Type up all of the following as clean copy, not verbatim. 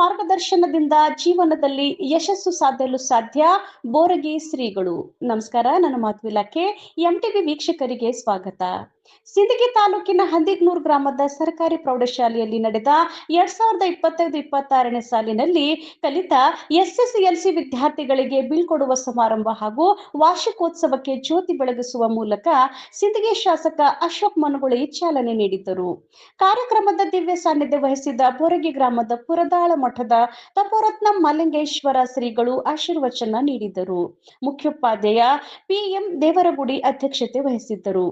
ಮಾರ್ಗದರ್ಶನದಿಂದ ಜೀವನದಲ್ಲಿ ಯಶಸ್ಸು ಸಾಧಿಸಲು ಸಾಧ್ಯ. ಬೋರಗಿ ಶ್ರೀಗಳು. ನಮಸ್ಕಾರ, ನನ್ನ ಮಾತು ಇಲಾಖೆ ಎಂಟಿವಿ ವೀಕ್ಷಕರಿಗೆ ಸ್ವಾಗತ. ಸಿಂದಗಿ ತಾಲೂಕಿನ ಹಂದಿಗ್ನೂರು ಗ್ರಾಮದ ಸರ್ಕಾರಿ ಪ್ರೌಢಶಾಲೆಯಲ್ಲಿ ನಡೆದ 2025-26ನೇ ಸಾಲಿನಲ್ಲಿ ಕಲಿತ ಎಸ್ಎಸ್ಎಲ್ಸಿ ವಿದ್ಯಾರ್ಥಿಗಳಿಗೆ ಬೀಳ್ಕೊಡುವ ಸಮಾರಂಭ ಹಾಗೂ ವಾರ್ಷಿಕೋತ್ಸವಕ್ಕೆ ಜ್ಯೋತಿ ಬೆಳಗಿಸುವ ಮೂಲಕ ಸಿಂದಗಿ ಶಾಸಕ ಅಶೋಕ್ ಮನಗುಳಿ ಚಾಲನೆ ನೀಡಿದ್ದರು. ಕಾರ್ಯಕ್ರಮದ ದಿವ್ಯ ಸಾನ್ನಿಧ್ಯ ವಹಿಸಿದ ಬೋರಗಿ ಗ್ರಾಮದ ಪುರದಾಳ ಮಠದ ತಪೋರತ್ನ ಮಲ್ಲಿಂಗೇಶ್ವರ ಶ್ರೀಗಳು ಆಶೀರ್ವಚನ ನೀಡಿದರು. ಮುಖ್ಯೋಪಾಧ್ಯಾಯ ಪಿಎಂ ದೇವರಗುಡಿ ಅಧ್ಯಕ್ಷತೆ ವಹಿಸಿದ್ದರು.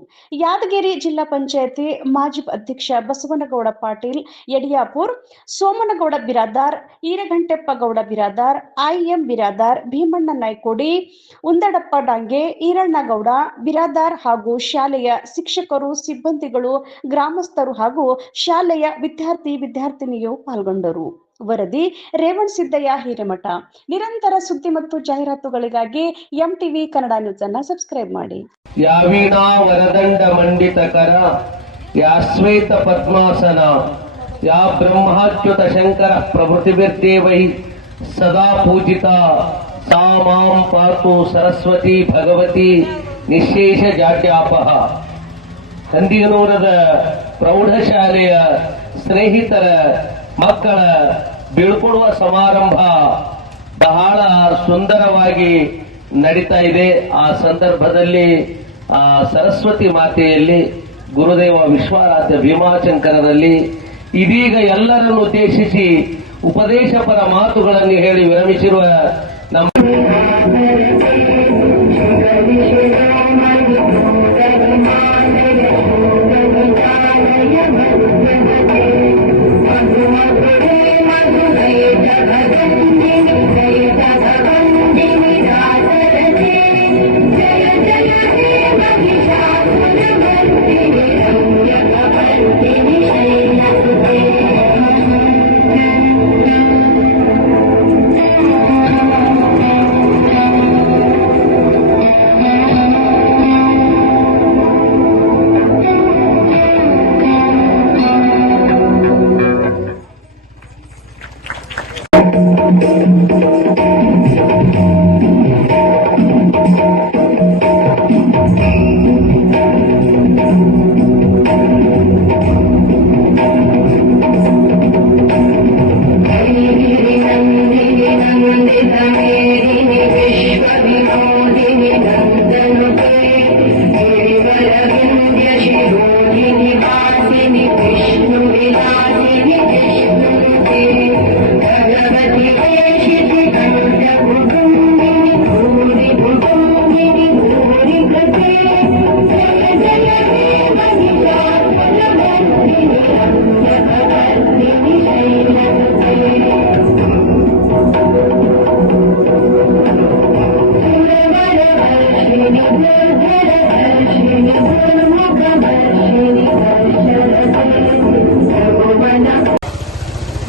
ಯಾದಗಿರಿ ಜಿಲ್ಲಾ ಪಂಚಾಯತಿ ಮಾಜಿ ಅಧ್ಯಕ್ಷ ಬಸವನಗೌಡ ಪಾಟೀಲ್ ಯಡಿಯಾಪುರ್, ಸೋಮನಗೌಡ ಬಿರಾದಾರ್, ಈರಘಂಟೆಪ್ಪ ಗೌಡ ಬಿರಾದಾರ್, ಐಎಂ ಬಿರಾದಾರ್, ಭೀಮಣ್ಣ ನಾಯ್ಕೋಡಿ, ಉಂದಡಪ್ಪ ಡಾಂಗೆ, ಈರಣ್ಣಗೌಡ ಬಿರಾದಾರ್ ಹಾಗೂ ಶಾಲೆಯ ಶಿಕ್ಷಕರು, ಸಿಬ್ಬಂದಿಗಳು, ಗ್ರಾಮಸ್ಥರು ಹಾಗೂ ಶಾಲೆಯ ವಿದ್ಯಾರ್ಥಿನಿಯರು ಪಾಲ್ಗೊಂಡರು. ವರದಿ ರೇವಣ್ ಸಿದ್ದಯ್ಯ ಹಿರೇಮಠ. ನಿರಂತರ ಸುದ್ದಿ ಮತ್ತು ಜಾಹೀರಾತುಗಳಿಗಾಗಿ ಎಂಟಿವಿ ಕನ್ನಡ ನ್ಯೂಸ್ ಅನ್ನು ಸಬ್ಸ್ಕ್ರೈಬ್ ಮಾಡಿ. ಯಾ ವೀಣಾ ವರದಂಡ ಮಂಡಿತಕರ, ಯಾ ಶ್ವೇತ ಪದ್ಮಾಸನ, ಯಾ ಬ್ರಹ್ಮಾಚ್ಯುತ ಶಂಕರ ಪ್ರಭೃತಿಭಿರ್ದೇವೈ ಸದಾ ಪೂಜಿತ, ಸಾ ಮಾಂ ಪಾತು ಸರಸ್ವತಿ ಭಗವತಿ ನಿಶೇಷ ಜಾಡ್ಯಾಪಹ. ಹಂದಿಗನೂರದ ಪ್ರೌಢಶಾಲೆಯ ಸ್ನೇಹಿತರ ಮಕ್ಕಳ ಬೀಳ್ಕೊಡುವ ಸಮಾರಂಭ ಬಹಳ ಸುಂದರವಾಗಿ ನಡೀತಾ ಇದೆ. ಆ ಸಂದರ್ಭದಲ್ಲಿ ಸರಸ್ವತಿ ಮಾತೆಯಲ್ಲಿ, ಗುರುದೇವ ವಿಶ್ವಾರಾಧ್ಯ ಭೀಮಾಶಂಕರರಲ್ಲಿ ಇದೀಗ ಎಲ್ಲರನ್ನು ಉದ್ದೇಶಿಸಿ ಉಪದೇಶಪರ ಮಾತುಗಳನ್ನು ಹೇಳಿ ವಿರಮಿಸಿರುವ ನಮ್ಮ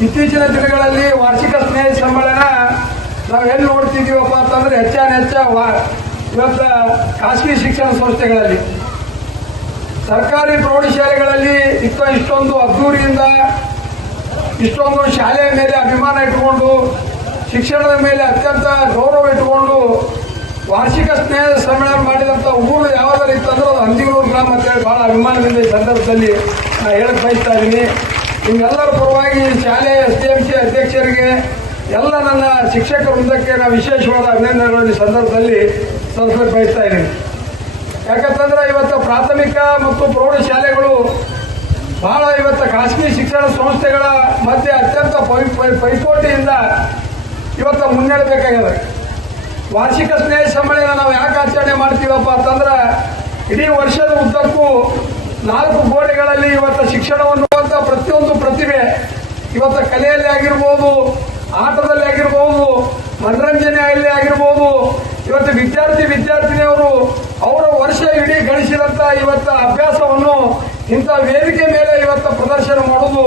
ಇತ್ತೀಚಿನ ದಿನಗಳಲ್ಲಿ ವಾರ್ಷಿಕ ಸ್ನೇಹ ಸಮ್ಮೇಳನ ನಾವೆಲ್ಲಿ ನೋಡ್ತಿದ್ದೀವಪ್ಪ ಅಂತಂದ್ರೆ ಹೆಚ್ಚ ಇವತ್ತು ಖಾಸಗಿ ಶಿಕ್ಷಣ ಸಂಸ್ಥೆಗಳಲ್ಲಿ, ಸರ್ಕಾರಿ ಪ್ರೌಢಶಾಲೆಗಳಲ್ಲಿ ಇಷ್ಟೊಂದು ಅದ್ದೂರಿಯಿಂದ ಇಷ್ಟೊಂದು ಶಾಲೆಯ ಮೇಲೆ ಅಭಿಮಾನ ಇಟ್ಟುಕೊಂಡು, ಶಿಕ್ಷಣದ ಮೇಲೆ ಅತ್ಯಂತ ಗೌರವ ಇಟ್ಟುಕೊಂಡು ವಾರ್ಷಿಕ ಸ್ನೇಹ ಸಮ್ಮೇಳನ ಮಾಡಿದಂಥ ಊರು ಯಾವುದಾರು ಇತ್ತಂದ್ರೆ ಅದು ಹಂದಿಗನೂರು ಗ್ರಾಮ ಅಂತೇಳಿ ಬಹಳ ಅಭಿಮಾನದಿಂದ ಈ ಸಂದರ್ಭದಲ್ಲಿ ನಾನು ಹೇಳಕ್ ಬಯಸ್ತಾ ಇದ್ದೀನಿ. ನಿಮ್ಮೆಲ್ಲರ ಪರವಾಗಿ ಶಾಲೆಯ SDMC ಅಧ್ಯಕ್ಷರಿಗೆ, ಎಲ್ಲ ನನ್ನ ಶಿಕ್ಷಕ ವೃಂದಕ್ಕೆ ನಾನು ವಿಶೇಷವಾದ ಅಭಿನಂದನೆಗಳನ್ನು ಈ ಸಂದರ್ಭದಲ್ಲಿ ಸಲ್ಲಿಸಲು ಬಯಸ್ತಾ ಇದ್ದೀನಿ. ಯಾಕಂತಂದ್ರೆ ಇವತ್ತು ಪ್ರಾಥಮಿಕ ಮತ್ತು ಪ್ರೌಢಶಾಲೆಗಳು ಬಹಳ ಇವತ್ತು ಖಾಸಗಿ ಶಿಕ್ಷಣ ಸಂಸ್ಥೆಗಳ ಮಧ್ಯೆ ಅತ್ಯಂತ ಪೈಪೋಟಿಯಿಂದ ಇವತ್ತು ಮುನ್ನಡೆಯಬೇಕಾಗಿದೆ. ವಾರ್ಷಿಕ ಸ್ನೇಹ ಸಮ್ಮೇಳನ ನಾವು ಯಾಕೆ ಆಚರಣೆ ಮಾಡ್ತೀವಪ್ಪ ಅಂತಂದ್ರೆ ಇಡೀ ವರ್ಷದ ಉದ್ದಕ್ಕೂ 4 ಗೋಡೆಗಳಲ್ಲಿ ಇವತ್ತು ಶಿಕ್ಷಣವನ್ನು ಪ್ರತಿಯೊಂದು ಪ್ರತಿಭೆ ಇವತ್ತು ಕಲೆಯಲ್ಲಿ ಆಗಿರ್ಬೋದು, ಆಟದಲ್ಲಿ ಆಗಿರ್ಬೋದು, ಮನರಂಜನೆಯಲ್ಲಿ ಆಗಿರ್ಬೋದು, ಇವತ್ತು ವಿದ್ಯಾರ್ಥಿನಿಯವರು ಅವರ ವರ್ಷ ಇಡೀ ಗಳಿಸಿದಂತ ಇವತ್ತು ಅಭ್ಯಾಸವನ್ನು ಇಂಥ ವೇದಿಕೆ ಮೇಲೆ ಇವತ್ತು ಪ್ರದರ್ಶನ ಮಾಡುವುದು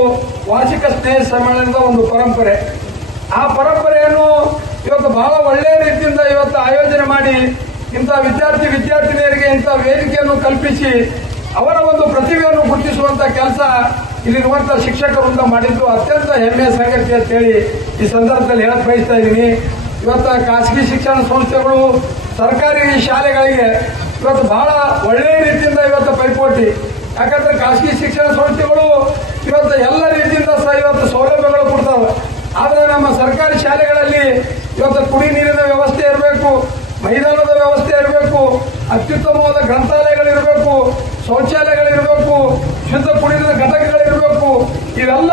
ವಾರ್ಷಿಕ ಸ್ನೇಹ ಸಮ್ಮೇಳನದ ಒಂದು ಪರಂಪರೆ. ಆ ಪರಂಪರೆಯನ್ನು ಇವತ್ತು ಬಹಳ ಒಳ್ಳೆಯ ರೀತಿಯಿಂದ ಇವತ್ತು ಆಯೋಜನೆ ಮಾಡಿ ಇಂಥ ವಿದ್ಯಾರ್ಥಿನಿಯರಿಗೆ ಇಂಥ ವೇದಿಕೆಯನ್ನು ಕಲ್ಪಿಸಿ ಅವರ ಒಂದು ಪ್ರತಿಭೆಯನ್ನು ಗುರುತಿಸುವಂತ ಕೆಲಸ ಇಲ್ಲಿರುವಂತಹ ಶಿಕ್ಷಕರಿಂದ ಮಾಡಿದ್ದು ಅತ್ಯಂತ ಹೆಮ್ಮೆಯ ಸಂಗತಿ ಅಂತೇಳಿ ಈ ಸಂದರ್ಭದಲ್ಲಿ ಹೇಳಕ್ ಬಯಸ್ತಾ ಇದ್ದೀನಿ. ಇವತ್ತು ಖಾಸಗಿ ಶಿಕ್ಷಣ ಸಂಸ್ಥೆಗಳು ಸರ್ಕಾರಿ ಶಾಲೆಗಳಿಗೆ ಇವತ್ತು ಬಹಳ ಒಳ್ಳೆಯ ರೀತಿಯಿಂದ ಇವತ್ತು ಪೈಪೋಟಿ. ಯಾಕಂದ್ರೆ ಖಾಸಗಿ ಶಿಕ್ಷಣ ಸಂಸ್ಥೆಗಳು ಇವತ್ತು ಎಲ್ಲ ರೀತಿಯಿಂದ ಸಹ ಇವತ್ತು ಸೌಲಭ್ಯಗಳು ಕೊಡ್ತಾವೆ. ಆದರೆ ನಮ್ಮ ಸರ್ಕಾರಿ ಶಾಲೆಗಳಲ್ಲಿ ಇವತ್ತು ಕುಡಿ ನೀರಿನ ವ್ಯವಸ್ಥೆ ಇರಬೇಕು, ಮೈದಾನದ ವ್ಯವಸ್ಥೆ ಇರಬೇಕು, ಅತ್ಯುತ್ತಮವಾದ ಗ್ರಂಥಾಲಯಗಳಿರಬೇಕು, ಶೌಚಾಲಯಗಳಿರಬೇಕು, ಶುದ್ಧ ಕುಡಿಯುವ ಘಟಕಗಳಿರಬೇಕು. ಇವೆಲ್ಲ